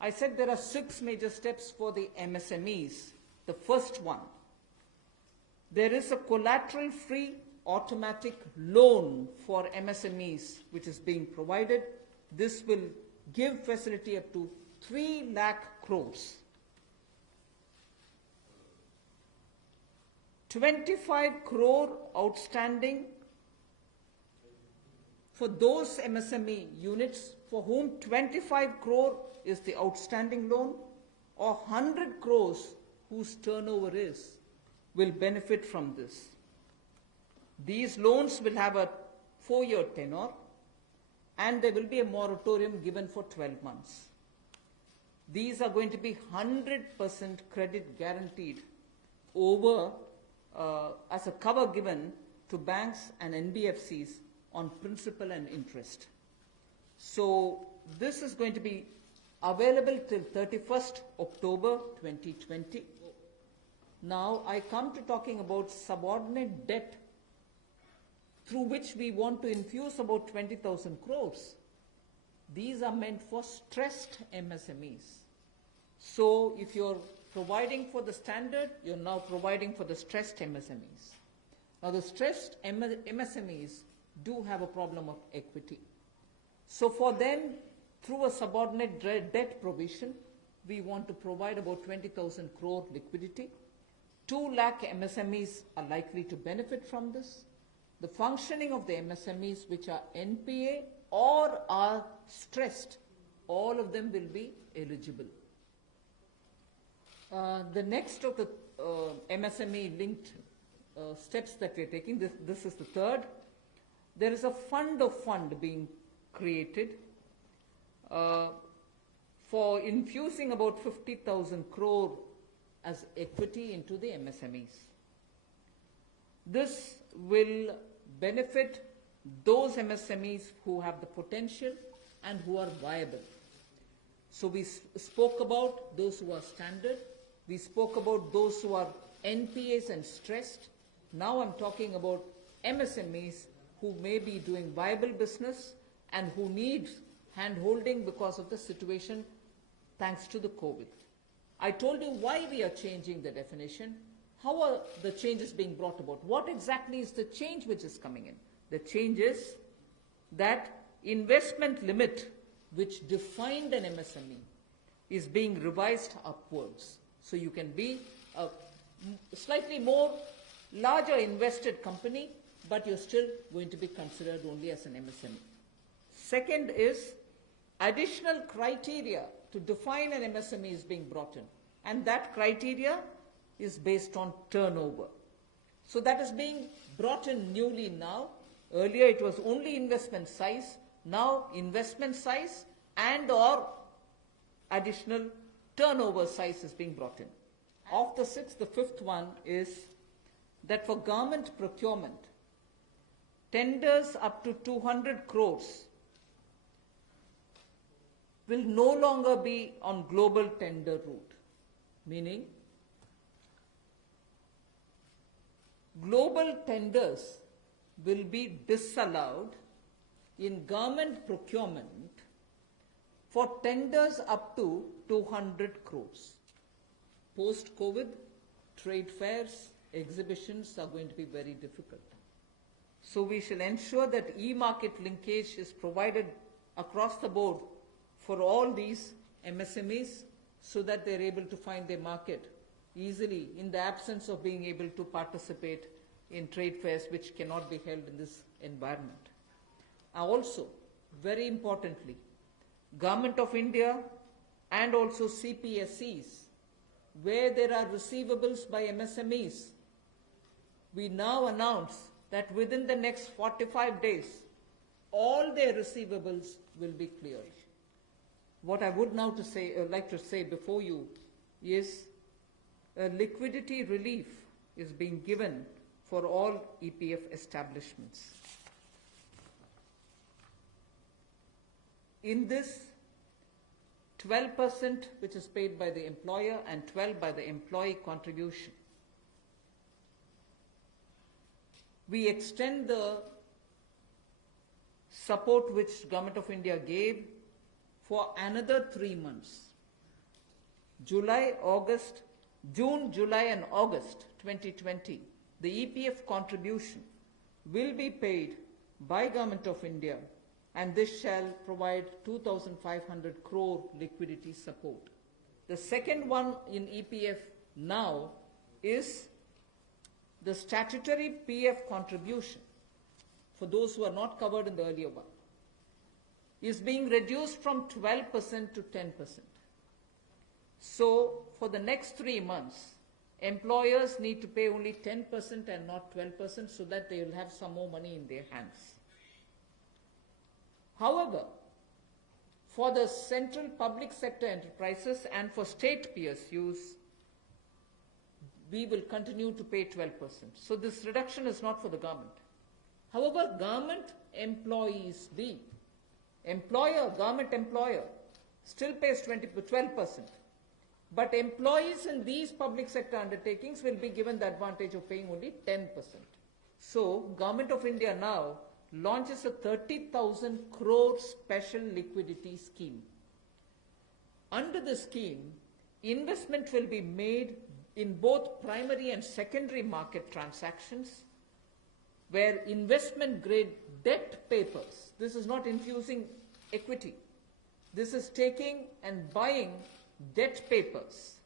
I said there are 6 major steps for the MSMEs. The first one, there is a collateral-free automatic loan for MSMEs which is being provided. This will give facility up to 3 lakh crores. 25 crore outstanding for those MSME units for whom 25 crore is the outstanding loan, or 100 crores whose turnover will benefit from this. These loans will have a 4-year tenure, and there will be a moratorium given for 12 months. These are going to be 100% credit guaranteed over as a cover given to banks and NBFCs on principal and interest. So this is going to be available till 31st October 2020. Now I come to talking about subordinate debt through which we want to infuse about 20,000 crores. These are meant for stressed MSMEs. So if you're providing for the standard, you're now providing for the stressed MSMEs. Now the stressed MSMEs do have a problem of equity. So for them, through a subordinate debt provision, we want to provide about 20,000 crore liquidity. 2 lakh MSMEs are likely to benefit from this. The functioning of the MSMEs which are NPA or are stressed, all of them will be eligible. The next of the MSME linked steps that we are taking, this is the third. There is a fund of fund being created for infusing about 50,000 crore as equity into the MSMEs. This will benefit those MSMEs who have the potential and who are viable. So we spoke about those who are standard. We spoke about those who are NPAs and stressed. Now I'm talking about MSMEs who may be doing viable business and who need hand-holding because of the situation thanks to the COVID. I told you why we are changing the definition. How are the changes being brought about? What exactly is the change which is coming in? The change is that investment limit which defined an MSME is being revised upwards. So you can be a slightly more larger invested company, but you're still going to be considered only as an MSME. Second is additional criteria to define an MSME is being brought in, and that criteria is based on turnover. So that is being brought in newly now. Earlier it was only investment size. Now investment size and or additional turnover size is being brought in. Of the 6, the 5th one is that for government procurement, tenders up to 200 crores will no longer be on global tender route, meaning global tenders will be disallowed in government procurement for tenders up to 200 crores. Post-COVID, trade fairs, exhibitions are going to be very difficult. So we shall ensure that e-market linkage is provided across the board for all these MSMEs so that they're able to find their market easily in the absence of being able to participate in trade fairs which cannot be held in this environment. Also, very importantly, Government of India and also CPSEs, where there are receivables by MSMEs, we now announce that within the next 45 days, all their receivables will be cleared. What I would now like to say before you is liquidity relief is being given for all EPF establishments. In this, 12% which is paid by the employer and 12% by the employee contribution. We extend the support which Government of India gave for another 3 months. June, July and August 2020, the EPF contribution will be paid by Government of India, and this shall provide 2,500 crore liquidity support. The second one in EPF now is the Statutory Pf Contribution, for those who are not covered in the earlier one, is being reduced from 12% to 10%. So, for the next 3 months, employers need to pay only 10% and not 12% so that they will have some more money in their hands. However, for the central public sector enterprises and for state PSUs, we will continue to pay 12%. So this reduction is not for the government. However, government employees, the government employer, still pays 12%. But employees in these public sector undertakings will be given the advantage of paying only 10%. So, Government of India now launches a 30,000 crore special liquidity scheme. Under the scheme, investment will be made in both primary and secondary market transactions, where investment grade debt papers, this is not infusing equity, this is taking and buying debt papers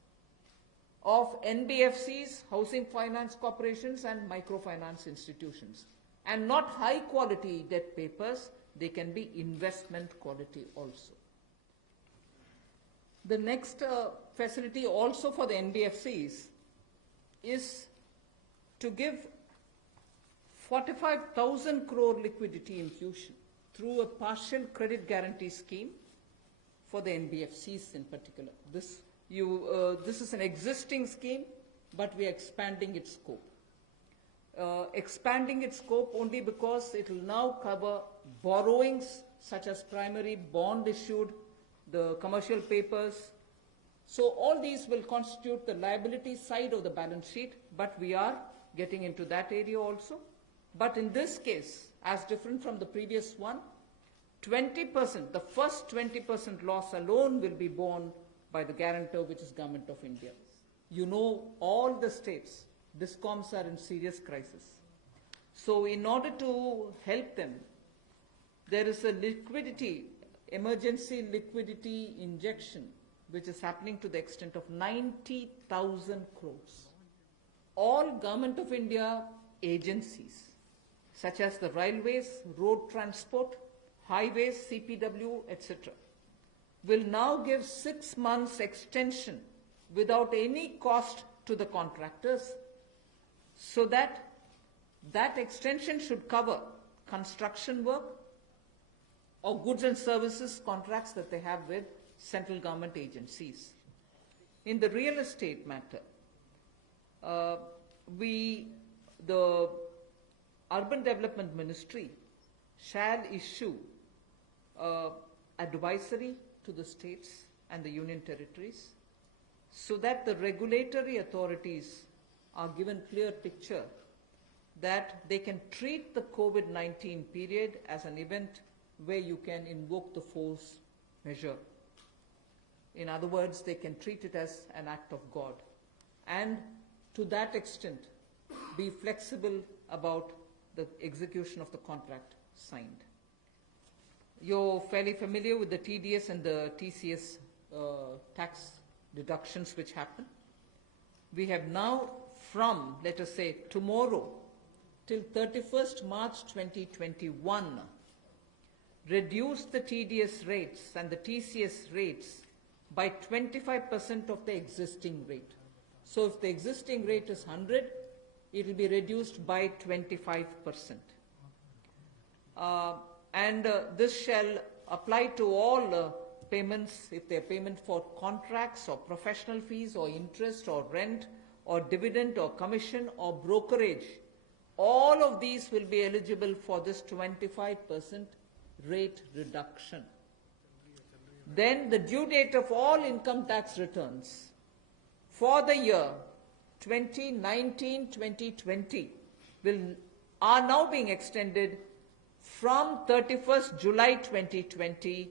of NBFCs, housing finance corporations and microfinance institutions, and not high quality debt papers, they can be investment quality also. The next facility also for the NBFCs is to give 45,000 crore liquidity infusion through a partial credit guarantee scheme for the NBFCs in particular. This is an existing scheme, but we are expanding its scope. Expanding its scope only because it will now cover borrowings such as primary bond issued, the commercial papers. So all these will constitute the liability side of the balance sheet, but we are getting into that area also. But in this case, as different from the previous one, 20%, the first 20% loss alone will be borne by the guarantor, which is Government of India. You know, all the states, DISCOMs are in serious crisis. So in order to help them, there is a liquidity, emergency liquidity injection, which is happening to the extent of 90,000 crores. All Government of India agencies, such as the railways, road transport, highways, CPW, etc., will now give 6 months extension without any cost to the contractors, so that extension should cover construction work or goods and services contracts that they have with central government agencies. In the real estate matter, the Urban Development Ministry shall issue advisory to the states and the union territories so that the regulatory authorities are given clear picture that they can treat the COVID-19 period as an event where you can invoke the force measure. In other words, they can treat it as an act of God, and to that extent be flexible about the execution of the contract signed. You're fairly familiar with the TDS and the TCS tax deductions which happen. We have now, from, let us say, tomorrow till 31st March 2021, reduced the TDS rates and the TCS rates by 25% of the existing rate. So if the existing rate is 100, it will be reduced by 25%. This shall apply to all payments, if they are payment for contracts or professional fees or interest or rent or dividend or commission or brokerage. All of these will be eligible for this 25% rate reduction. Then the due date of all income tax returns for the year 2019-2020 are now being extended from 31st July 2020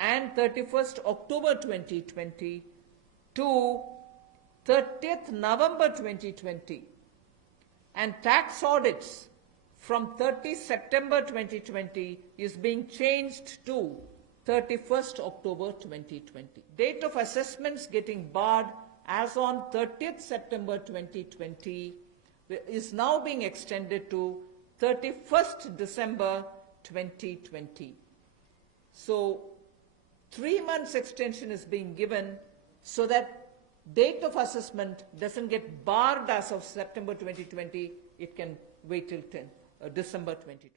and 31st October 2020 to 30th November 2020, and tax audits from 30 September 2020 is being changed to 31st October 2020. Date of assessments getting barred as on 30th September 2020 is now being extended to 31st December 2020. So 3 months extension is being given so that date of assessment doesn't get barred as of September 2020. It can wait till December 2020.